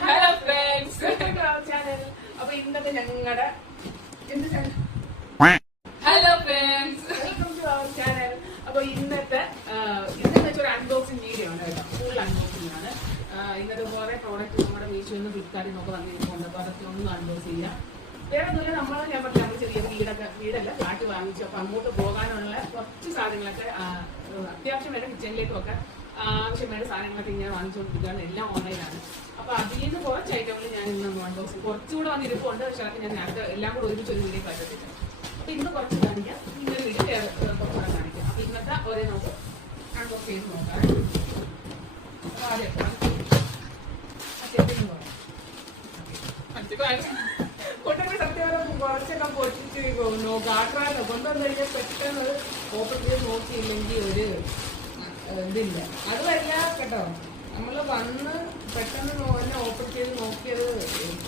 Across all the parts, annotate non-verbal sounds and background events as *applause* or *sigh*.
Hello friends channel അപ്പൊ ഇന്നത്തെ ഞങ്ങളുടെ hello friends welcome to our channel അപ്പൊ ഇന്നത്തെ ഇന്നത്തെ ഒരു അൺബോക്സിംഗ് വീഡിയോ ആണ് കേട്ടോ. ഫുൾ അൺബോക്സിംഗ് ആണ്. ഇന്നത്തെ കുറെ പ്രോഡക്റ്റ് നമ്മുടെ മീഷോയിൽ നിന്ന് ഫ്ലിപ്കാർട്ടിൽ നിന്നൊക്കെ വന്നിരിക്കുന്നുണ്ട്. അപ്പൊ അതൊക്കെ ഒന്നും അൺബോക്സ് ചെയ്യാം. വേറെ ഒന്നുമില്ല. നമ്മൾ ഞാൻ പറഞ്ഞ നമ്മൾ ചെറിയ വീടൊക്കെ വീടല്ല ഫ്ലാറ്റ് വാങ്ങിച്ചു. അപ്പൊ അങ്ങോട്ട് പോകാനുള്ള കുറച്ച് സാധനങ്ങളൊക്കെ അത്യാവശ്യം വേണ്ട കിച്ചണിലേക്കും ഒക്കെ ആവശ്യം വേണ്ട സാധനങ്ങളൊക്കെ ഇങ്ങനെ വാങ്ങിച്ചുകൊണ്ടിരിക്കുകയാണ്. എല്ലാം ഓൺലൈനാണ്. അപ്പൊ അതിൽ നിന്ന് കുറച്ച് ഐറ്റങ്ങൾ ഞാൻ ഇന്ന് അൺബോക്സ് കുറച്ചുകൂടെ വന്നിരിപ്പുണ്ട് പക്ഷെ അതൊക്കെ ഞാൻ നേരത്തെ എല്ലാം കൂടെ ഒരുമിച്ച് ഒരു വീഡിയോ കണ്ടിട്ടില്ല അപ്പൊ ഇന്ന് കുറച്ച് കാണിക്കാം. ഇന്നൊരു വീഡിയോ കുറച്ചുകൂടെ കാണിക്കാം. അപ്പൊ ഇന്നത്തെ ഒരേ നമുക്ക് അൺബോക്സ് ചെയ്ത് നോക്കാം. അപ്പൊ ആദ്യം ആ ചെറുതിന് പോകാം കൊണ്ടുപോയി സത്യവാരം കുറച്ചൊക്കെ പൊട്ടിച്ച് നോക്കാക്കാനോ കൊണ്ടുവന്നു കഴിഞ്ഞാൽ പെട്ടെന്ന് ഓപ്പൺ ചെയ്ത് നോക്കിയില്ലെങ്കിൽ ഒരു ഇതില്ല അതുമല്ല കേട്ടോ നമ്മൾ വന്ന് പെട്ടെന്ന് തന്നെ ഓപ്പൺ ചെയ്ത് നോക്കിയത്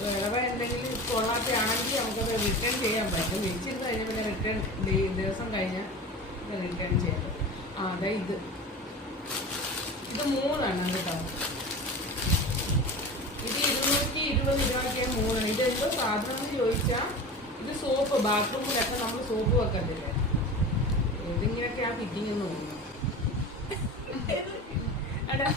വേറെ എന്തെങ്കിലും കൊള്ളാത്ത ആണെങ്കിൽ നമുക്കത് റിട്ടേൺ ചെയ്യാൻ പറ്റും. വെച്ചിരുന്ന് കഴിഞ്ഞാൽ പിന്നെ റിട്ടേൺ ദിവസം കഴിഞ്ഞാൽ റിട്ടേൺ ചെയ്യാൻ പറ്റും. ആ അതെ ഇത്. ഇത് മൂന്നാണ് കേട്ടോ. ഇത് ഇരുന്നൂറ്റി ഇരുപത് രൂപയ്ക്ക് മൂന്നാണ് ഇത് എന്തോ സാധനം ചോദിച്ചാൽ ഇത് സോപ്പ് ബാത്റൂമിലൊക്കെ നമ്മൾ സോപ്പ് വെക്കത്തില്ലേ? ഇതിങ്ങനെയൊക്കെ ആ ഫിറ്റിംഗ് എന്ന് തോന്നുന്നു. അടാ,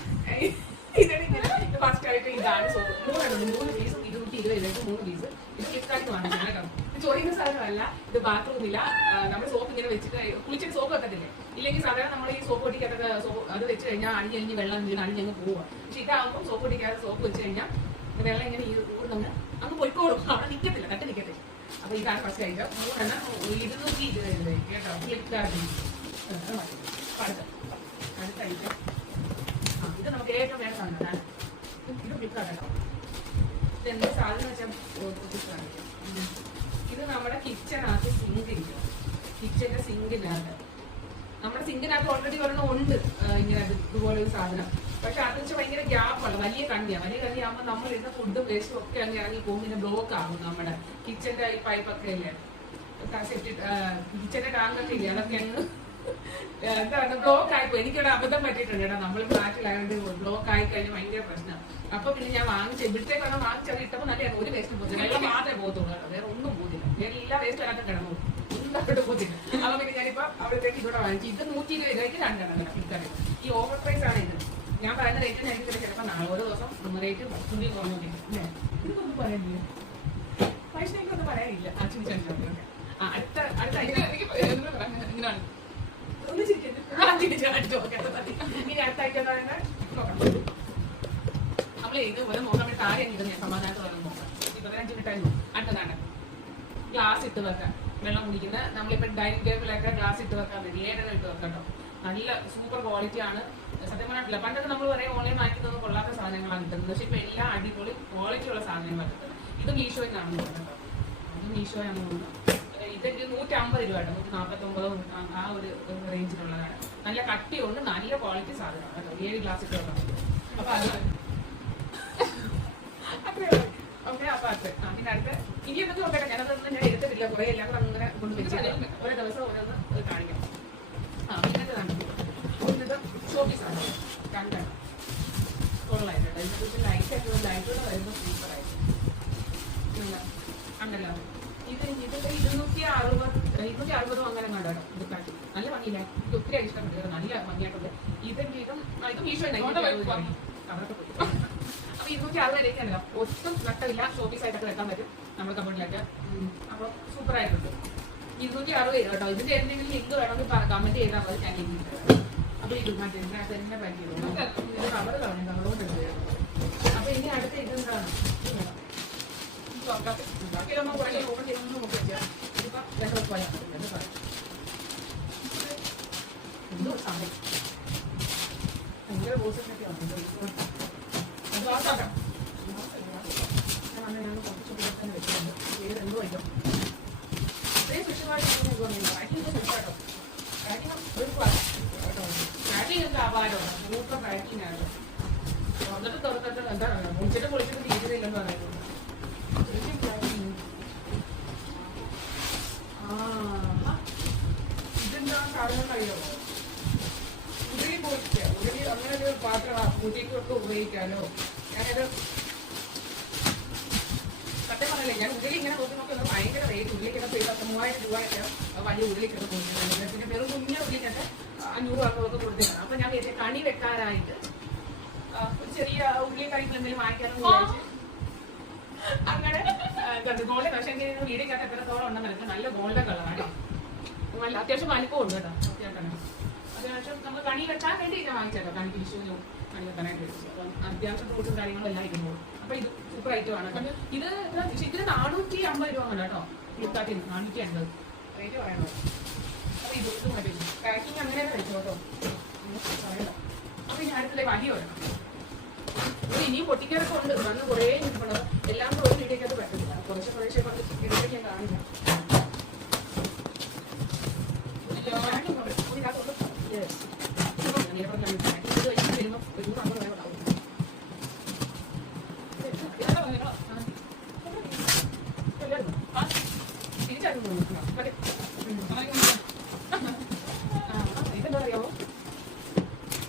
ഇതിങ്ങനെ ഫസ്റ്റ് ആയിട്ട് ഇതാണ് സോപ്പ് മൂന്നെണ്ണം മൂന്ന് പീസ് ഇരുന്നൂറ്റി ഇരുപത് രൂപയ്ക്ക് മൂന്ന് പീസ് ഇത് ഫ്ലിപ്കാർട്ട് വാങ്ങിച്ചു കേട്ടോ ചോദിക്കുന്ന സാധനമല്ല ഇത് ബാത്റൂമില്ല നമ്മൾ സോപ്പ് ഇങ്ങനെ വെച്ചിട്ട് കുളിച്ചിട്ട് സോപ്പ് വെക്കത്തില്ലേ ഇല്ലെങ്കിൽ സാധാരണ നമ്മൾ ഈ സോപ്പ് സോപ്പ് അത് വെച്ച് കഴിഞ്ഞാൽ അണിഞ്ഞ് വെള്ളം വീണ് അണിഞ്ഞങ്ങ് പോവുക പക്ഷെ ഇതാകുമ്പോൾ സോപ്പ് പൊട്ടിക്കാതെ സോപ്പ് വെച്ച് വെള്ളം ഇങ്ങനെ ഈ ഊടുന്നങ്ങ് അങ്ങ് പൊയ്ക്കോളും അവിടെ നിൽക്കത്തില്ല തട്ടി നിൽക്കത്തില്ല അപ്പൊ ഇതാണ് ഫസ്റ്റ് ഐറ്റം മൂന്നെണ്ണം ഇരുന്നൂറ്റി ഇരുപത് രൂപ കേട്ടോ ഫ്ലിപ്കാർട്ടിൽ ഇത് നമുക്ക് ഏറ്റവും വേണ്ട സാധനമാണ് ഇത് ഫ്ലിപ്കാർട്ട് ഇത് എന്താ സാധനം വെച്ചാൽ ഇത് നമ്മുടെ കിച്ചണകത്ത് സിങ്ക് ഇരിക്കും. കിച്ചന്റെ സിങ്കിനകത്ത് നമ്മുടെ സിങ്കിനകത്ത് ഓൾറെഡി ഒരെണ്ണം ഉണ്ട് ഇങ്ങനെ ഇത് ഇതുപോലെ ഒരു സാധനം. പക്ഷെ അത് വെച്ചാൽ ഭയങ്കര ഗ്യാപ്പുള്ള വലിയ കണ്ടിയാണ് വലിയ കണ്ടിയാകുമ്പോൾ നമ്മൾ ഇരുന്ന ഫുഡും വേസ്റ്റും ഒക്കെ അങ്ങ് ഇറങ്ങി പോകും പിന്നെ ബ്ലോക്ക് ആകും നമ്മുടെ കിച്ചന്റെ ഈ പൈപ്പൊക്കെ അല്ലേ? കിച്ചന്റെ ടാങ്കൊക്കെ ഇല്ലേ? അതൊക്കെ അങ്ങ് എന്താണ്? ബ്ലോക്ക് ആയിപ്പോ എനിക്കിവിടെ അബദ്ധം പറ്റിയിട്ടുണ്ട് കേട്ടോ. നമ്മൾ ഫ്ലാറ്റിലായതുകൊണ്ട് ബ്ലോക്ക് ആയി കഴിഞ്ഞാൽ ഭയങ്കര പ്രശ്നം. അപ്പൊ പിന്നെ ഞാൻ വാങ്ങിച്ച ഇവിടത്തേക്കാണ് വാങ്ങിച്ചത് ഇട്ടപ്പോ നല്ലതാണ് ഒരു വേസ്റ്റ് പോകുന്നത് വെള്ളം മാത്രമേ പോകത്തുള്ളൂ വേറെ ഒന്നും പോകുന്നില്ല എല്ലാ വേസ്റ്റ് അതിനകത്ത് കിടന്നു ഒന്നും പോകുന്നില്ല അപ്പൊ പിന്നെ ഞാനിപ്പോ അവിടത്തേക്ക് ഇവിടെ വാങ്ങിച്ചു. ഇത് നൂറ്റി ഇരുപത് രൂപയ്ക്ക് രണ്ടെണ്ണം ഫ്ലിപ്കാർട്ടിൽ ഈ ഓവർ പ്രൈസ് ആണ് ഇത്. ഞാൻ പറയുന്ന റേറ്റ് എനിക്ക് ചിലപ്പോൾ നാളെ ഓരോ ദിവസം റേറ്റ് കൂടി കുറഞ്ഞോണ്ടിരിക്കും ഇതൊന്നും പറയാനില്ല. എനിക്കൊന്നും പറയാനില്ല. ആ ആ അടുത്ത അടുത്ത ഇങ്ങനെയാണ് ഗ്ലാസ് ഇട്ട് വെക്കാം വെള്ളം കുടിക്കുന്ന നമ്മളിപ്പോ ഡൈനിങ് ടേബിളൊക്കെ ഗ്ലാസ് ഇട്ട് വെക്കാൻ വേണ്ടി ഏഴെണ്ണം ഇട്ട് വെക്കാം നല്ല സൂപ്പർ ക്വാളിറ്റി ആണ്. സത്യം പറഞ്ഞിട്ടില്ല പണ്ടൊക്കെ നമ്മൾ പറയും ഓൺലൈൻ വാങ്ങിക്കുന്നത് കൊള്ളാത്ത സാധനങ്ങളാണ് കിട്ടുന്നത്. പക്ഷെ ഇപ്പൊ എല്ലാ അടിപൊളി ക്വാളിറ്റി ഉള്ള സാധനങ്ങളാണ് കിട്ടുന്നത്. ഇത് മീഷോയിൽ നിന്നാണ് കേട്ടോ. അത് മീഷോയാണ് തോന്നുന്നത്. ഇതൊക്കെ നൂറ്റി അമ്പത് രൂപ കേട്ടോ നൂറ്റി നാൽപ്പത്തി ഒമ്പത് ആ ഒരു റേഞ്ചിലുള്ളതാണ് നല്ല കട്ടിയുണ്ട്. നല്ല ക്വാളിറ്റി സാധനമാണ് കേട്ടോ. ഏഴ് ഗ്ലാസ് ഇട്ട് അപ്പൊ അത് ഓക്കെ അപ്പൊ അത്. പിന്നെ അടുത്ത് ഇനി എന്തൊക്കെ നോക്കട്ടെ ഞാനതൊന്നും ഞാൻ എടുത്തിട്ടില്ല. കുറെ എല്ലാം കൂടെ അങ്ങനെ കൊണ്ട് വെച്ചിട്ട് ഓരോ ദിവസം ഓരോന്ന് കാണിക്കാം. ആ ഇന്നത്തെ കാണിക്കും. ഇത് ഷോപ്പീസാണ് രണ്ടെണ്ണം. ലൈറ്റ് ഒക്കെ ലൈറ്റുള്ള വരുമ്പോൾ സൂപ്പറായിട്ട് ഇത് ഇരുന്നൂറ്റി അറുപത് ഇരുന്നൂറ്റി അറുപതും അങ്ങനെ കണ്ടോ നല്ല ഭംഗിയില്ല. എനിക്ക് ഒത്തിരി ഇഷ്ടപ്പെട്ടു നല്ല ഭംഗിയായിട്ടുണ്ട്. ഇതിന്റെ ഇതും മീഷോ അപ്പൊ ഇരുന്നൂറ്റി അറുപത് രൂപയ്ക്കാണല്ലോ ഒട്ടും നട്ടമില്ല. ഷോപ്പീസ് ആയിട്ടൊക്കെ വെക്കാൻ പറ്റും നമ്മുടെ കമ്പനിയിലൊക്കെ. അപ്പൊ സൂപ്പർ ആയിട്ടുണ്ട്. ഇരുന്നൂറ്റി അറുപത് രൂപ കേട്ടോ. ഇതിന്റെ എന്തെങ്കിലും ലിങ്ക് വേണമെങ്കിൽ കമന്റ് ചെയ്താൽ മതി. ഞാൻ ലിങ്ക് അപ്പൊ ഇത് മറ്റേ തന്നെ പാക്ക് ചെയ്തു കവർ കളഞ്ഞു കവർ കൊണ്ട് അപ്പൊ ഇനി അടുത്ത ഇതെന്താണ് ഇത് വേണം. ബാക്കിയിലൊന്നും കുറേ ഓപ്പൺ ചെയ്തൊന്നും നോക്കില്ല ഇതിപ്പോ രണ്ടു പോയാൽ എന്ന് പറയും എന്തോ സമയം ഭയങ്കര പോസിറ്റീവ് ആണ് ഗ്ലാസ് ആക്കാം ഞാൻ അന്ന് ഞാൻ കുറച്ച് കൂടുതൽ വെച്ചിട്ടുണ്ട് ഏത് എന്തോ ആയിട്ടോ ഇത്രയും സ്പെഷ്യലായിട്ട് പാക്കിംഗ് കേട്ടോ പാക്കിംഗ് ഒരു കേട്ടോ പാക്കിംഗ് എന്താ ആവാരോ സൂപ്പർ പാക്കിംഗ് ആണ് തുറന്നിട്ട് തുറന്നിട്ട് എന്താ പൊളിച്ചിട്ട് പൊളിച്ചിട്ട് തീരുന്നില്ലെന്ന് പറയുന്നത് ശരിക്കും packing. ആ ഇതെന്താ സാധനം കഴിയുമോ ഉരുളി പോയിട്ട് ഉരുളി അങ്ങനെ ഒരു പാത്രമാണ് ഉപയോഗിക്കാമല്ലോ ഞാനത് സത്യം പറഞ്ഞില്ലേ ഞാൻ ഉള്ളിൽ ഇങ്ങനെ നോക്കി നോക്കി വന്നപ്പോൾ ഭയങ്കര റേറ്റ് ഉള്ളിക്കൊക്കെ പോയി പത്ത് മൂവായിരം രൂപയൊക്കെ വലിയ ഉള്ളിക്കൊക്കെ പോയി. പിന്നെ വെറും അഞ്ഞൂറ് രൂപയൊക്കെ കൊടുത്തിട്ടുണ്ട് അപ്പൊ ഞാൻ വിചാരിച്ചു കണി വെക്കാനായിട്ട് ഒരു ചെറിയ ഉള്ളി കറികൾ എന്തെങ്കിലും വാങ്ങിക്കാനും അങ്ങനെ ഗോൾഡ് പക്ഷേ വീടിനകത്ത് എത്രത്തോളം ഉണ്ടെന്ന് നല്ല ഗോൾഡൻ കളറാണ് നല്ല അത്യാവശ്യം വലിപ്പം ഉണ്ട് കേട്ടോ. അത്യാവശ്യം അത്യാവശ്യം നമ്മൾ കണി വെക്കാൻ വേണ്ടി ഞാൻ വാങ്ങിച്ചേട്ടോ കണി വിഷുവിനും കണി വെക്കാനായിട്ട് മേടിച്ചു അപ്പം അത്യാവശ്യം ഫ്രൂട്ടും കാര്യങ്ങളും എല്ലാം ഇരുന്നു അപ്പൊ ഇത് സൂപ്പർ ഐറ്റം ആണ്. ഇത് ഇതിന് നാനൂറ്റി അമ്പത് രൂപ ആണ് കേട്ടോ. ഫ്ലിപ്കാർട്ടിൽ നിന്ന് നാനൂറ്റി അൻപത്. റേറ്റ് പറയണോ അപ്പൊ ഇത് ഇത് മതി പാക്കിങ് അങ്ങനെ കഴിച്ചു കേട്ടോ അപ്പൊ അടുത്തില്ലേ വലിയ വരണം ഇത് ഇനിയും പൊട്ടിക്കാനൊക്കെ ഉണ്ട് വന്ന് കുറേ ഇരിപ്പുണ്ട് എല്ലാം കൂടെ ഒരു വീഡിയോക്കകത്ത് പറ്റില്ല കുറച്ച് കുറേശ്ശെ കൊണ്ട് ഇടയ്ക്ക് ഞാൻ കാണിക്കാം എല്ലാവരും കൊണ്ട് ഇതിനകത്തോട്ട് yes. ഞാൻ ഇവിടെ കാണിക്കാം. ഇത് കഴിഞ്ഞ് വരുമ്പോ ഒരു സംഭവം വേറെ ഉണ്ടാവും. ഇതാ വേണോ? ആ. എല്ലാവരും. ആ. തിരിച്ചറിഞ്ഞു തോന്നുന്നു. മതി. ഉം. ആ, ഇതെന്താ അറിയാമോ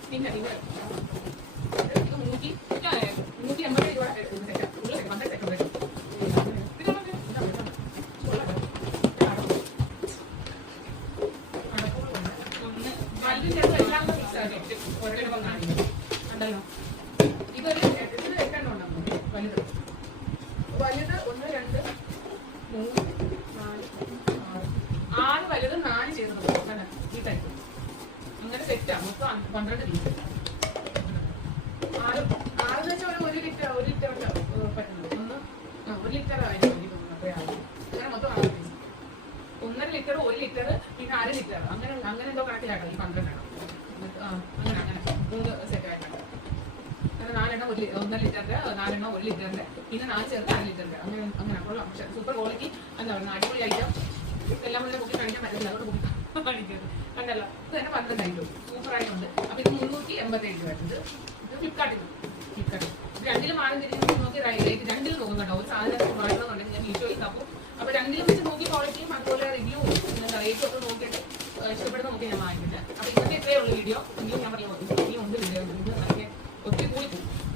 പിന്നെ ഇത് ഇത് മുന്നൂറ്റി മുന്നൂറ്റി എൺപത് രൂപ സെക്കൻഡ് ഉള്ള പന്ത്രണ്ട് സെക്കൻഡ് വരും ഉണ്ടല്ലോ ഇതൊരു ഇതിന് എട്ടെണ്ണം ഉണ്ടാവും വലുത് വലുത് ഒന്ന് രണ്ട് മൂന്ന് നാല് ആറ് ആറ് വലുത് നാല് ചെയ്തത് അങ്ങനെ ഈ ടൈപ്പ് അങ്ങനെ സെറ്റാ മൊത്തം അഞ്ച് പന്ത്രണ്ട് പീസ് ആറ് ആറ് വെച്ചാൽ ഒരു ഒരു ലിറ്റർ ഒരു ലിറ്റർ ഒക്കെ പറ്റുന്നത് ഒന്ന് ആ ഒരു ലിറ്റർ ആയിരിക്കും എനിക്ക് തോന്നുന്നു അത്രയാവും അങ്ങനെ മൊത്തം ആറ് പീസ് ഒന്നര ലിറ്റർ ഒരു ലിറ്റർ പിന്നെ അര ലിറ്റർ. അങ്ങനെ അങ്ങനെ എന്തോ കണക്കിലാട്ടോ ഈ പന്ത്രണ്ടെണ്ണം അങ്ങനെ അങ്ങനെ. മൂന്ന് സെറ്റ് ആയിട്ടുണ്ട്. അങ്ങനെ നാലെണ്ണം ഒരു ഒന്നര ലിറ്ററിന്റെ നാലെണ്ണം ഒരു ലിറ്ററിന്റെ പിന്നെ നാല് ചേർത്ത് അര ലിറ്ററിന്റെ. അങ്ങനെ അങ്ങനെ. കൊള്ളാം പക്ഷെ സൂപ്പർ ക്വാളിറ്റി എന്താ പറയുക അടിപൊളി ഐറ്റം എല്ലാം കൂടെ ബുക്ക് കഴിക്കാൻ പറ്റില്ല അതുകൊണ്ട് ബുക്ക് കാണിക്കരുത്. കണ്ടല്ലോ? ഇത് തന്നെ പന്ത്രണ്ടായിട്ടുള്ളൂ സൂപ്പറായിട്ടുണ്ട് അപ്പൊ ഇത് മുന്നൂറ്റി എൺപത്തി ഏഴ് രൂപ ഇത് ഇത് ഫ്ലിപ്കാർട്ടിൽ ഫ്ലിപ്കാർട്ടിൽ രണ്ടിലും മാറി തിരിഞ്ഞ് നോക്കി രണ്ടിലും നോക്കുന്നുണ്ടോ ഒരു സാധനം വാങ്ങണമെന്നുണ്ടെങ്കിൽ ഞാൻ മീഷോയിൽ തപ്പും. അപ്പോൾ രണ്ടിലും വെച്ച് നോക്കി ക്വാളിറ്റിയും അതുപോലെ റിവ്യൂ എന്താ റേറ്റും ഒക്കെ നോക്കിയിട്ട് ഇഷ്ടപ്പെടുന്ന നോക്കി ഞാൻ വാങ്ങിക്കില്ല. അപ്പോൾ ഇന്നത്തെ ഇത്രയേ ഉള്ളൂ വീഡിയോ ഇനിയും ഞാൻ പറഞ്ഞു ഇനിയും ഉണ്ട് വീഡിയോ അതിനെ ഒത്തിരി കൂടി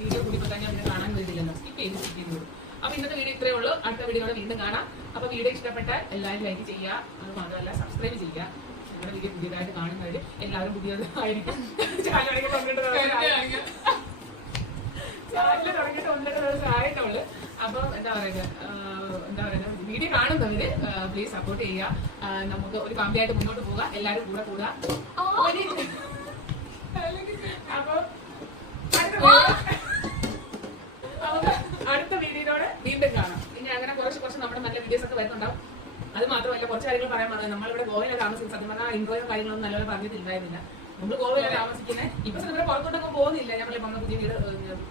വീഡിയോ കൂടിപ്പോൾ തന്നെ അതിനെ കാണാൻ വരില്ലെന്ന് സ്കിപ്പ് ചെയ്ത് സ്കിപ്പ് ചെയ്ത് അപ്പോൾ ഇന്നത്തെ വീഡിയോ ഇത്രയേ ഉള്ളൂ. അടുത്ത വീഡിയോടെ വീണ്ടും കാണാം. അപ്പോൾ വീഡിയോ ഇഷ്ടപ്പെട്ടാൽ എല്ലാവരും ലൈക്ക് ചെയ്യുക. അത് മാത്രമല്ല സബ്സ്ക്രൈബ് ചെയ്യുക. നമ്മുടെ വീഡിയോ പുതിയതായിട്ട് കാണുന്നവർ എല്ലാവരും പുതിയതായിരിക്കും. *laughs* ചാനലിലേക്ക് പങ്കിട്ടതായിരിക്കും ചാനൽ തുടങ്ങിയിട്ട് ഒന്നര ദിവസം ആയിട്ടുള്ളൂ. അപ്പം എന്താ പറയുക എന്താ പറയുക വീഡിയോ കാണുന്നവര് പ്ലീസ് സപ്പോർട്ട് ചെയ്യുക. നമുക്ക് ഒരു കമ്പിയായിട്ട് മുന്നോട്ട് പോവുക എല്ലാവരും കൂടെ കൂടുക അപ്പൊ അടുത്ത വീഡിയോ- അടുത്ത വീഡിയോയിലൂടെ വീണ്ടും കാണാം. ഇനി അങ്ങനെ കുറച്ച് കുറച്ച് നമ്മുടെ നല്ല വീഡിയോസ് ഒക്കെ വരുന്നുണ്ടാവും. അത് മാത്രമല്ല കുറച്ച് കാര്യങ്ങൾ പറയാൻ പറഞ്ഞത് നമ്മളിവിടെ ഗോവയിലെ താമസിക്കുന്ന സത്യം പറഞ്ഞാൽ ഇൻട്രോയും കാര്യങ്ങളൊന്നും നല്ലപോലെ പറഞ്ഞിട്ടുണ്ടായിരുന്നില്ല നമ്മൾ ഗോവയിലെ താമസിക്കുന്നത് ഇപ്പൊ പുറത്തോട്ടൊന്നും പോകുന്നില്ല. നമ്മൾ നമ്മുടെ പുതിയ വീട്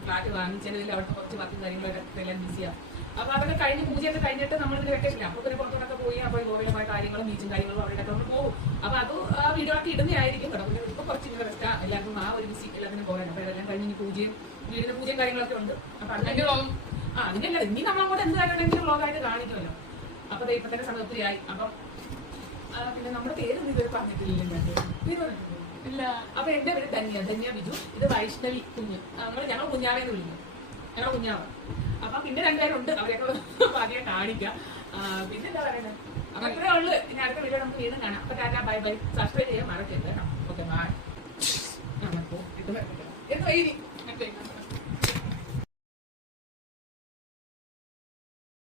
ഫ്ലാറ്റ് വാങ്ങിച്ചതിൽ അവിടെ കുറച്ച് വർക്കും കാര്യങ്ങളൊക്കെ എല്ലാം ബിസിയാണ് അപ്പൊ അതൊക്കെ കഴിഞ്ഞ് പൂജയൊക്കെ കഴിഞ്ഞിട്ട് നമ്മൾ ഇതിന് വെക്കേഷൻ അപ്പൊ പിന്നെ പുറത്തോട്ടൊക്കെ പോയി അപ്പോൾ ഗോവയുമായ കാര്യങ്ങളും ബീച്ചും കാര്യങ്ങളും അവിടെയൊക്കെ നമ്മൾ പോകും. അപ്പൊ അത് ആ വീഡിയോ ഒക്കെ ഇടുന്നതായിരിക്കും കേട്ടോ. പിന്നെ ഇപ്പൊ കുറച്ച് ഇങ്ങനെ റെസ്റ്റ് എല്ലാവർക്കും ആ ഒരു ബിസി എല്ലാത്തിനും പോകാൻ അപ്പൊ ഇതെല്ലാം കഴിഞ്ഞ് ഇനി പൂജയും വീടിന്റെ പൂജയും കാര്യങ്ങളൊക്കെ ഉണ്ട്. അപ്പൊ അതിന്റെ ആ അതിന്റെ ഇനി നമ്മളങ്ങോട്ട് എന്ത് കാര്യമാണെങ്കിലും വ്ളോഗായിട്ട് കാണിക്കുമല്ലോ. അപ്പൊ ഇപ്പൊ തന്നെ സമയത്തിലായി അപ്പം പിന്നെ നമ്മുടെ പേര് ഇത് പറഞ്ഞിട്ടില്ലല്ലോ. പേര് പറഞ്ഞിട്ടില്ലേ? ഇല്ല. അപ്പൊ എന്റെ പേര് ധന്യ. ധന്യ ബിജു. ഇത് വൈഷ്ണവി കുഞ്ഞ്. നമ്മൾ ഞങ്ങൾ കുഞ്ഞാവേന്ന് വിളിക്കും. ഞങ്ങൾ കുഞ്ഞാവ. അപ്പൊ പിന്നെ രണ്ടുപേരുണ്ട്. അവരെയൊക്കെ ആദ്യം കാണിക്കാം. പിന്നെ എന്താ പറയുന്നത് അപ്പൊ ഇത്രേ ഉള്ളു. ഇനി അടുത്ത വീഡിയോ നമുക്ക് വീണ്ടും കാണാം. അപ്പൊ കാരണം ബൈ ബൈ. സബ്സ്ക്രൈബ് ചെയ്യാൻ മറക്കരുത് കേട്ടോ. ഓക്കെ ബൈ എന്തോ ഇനി?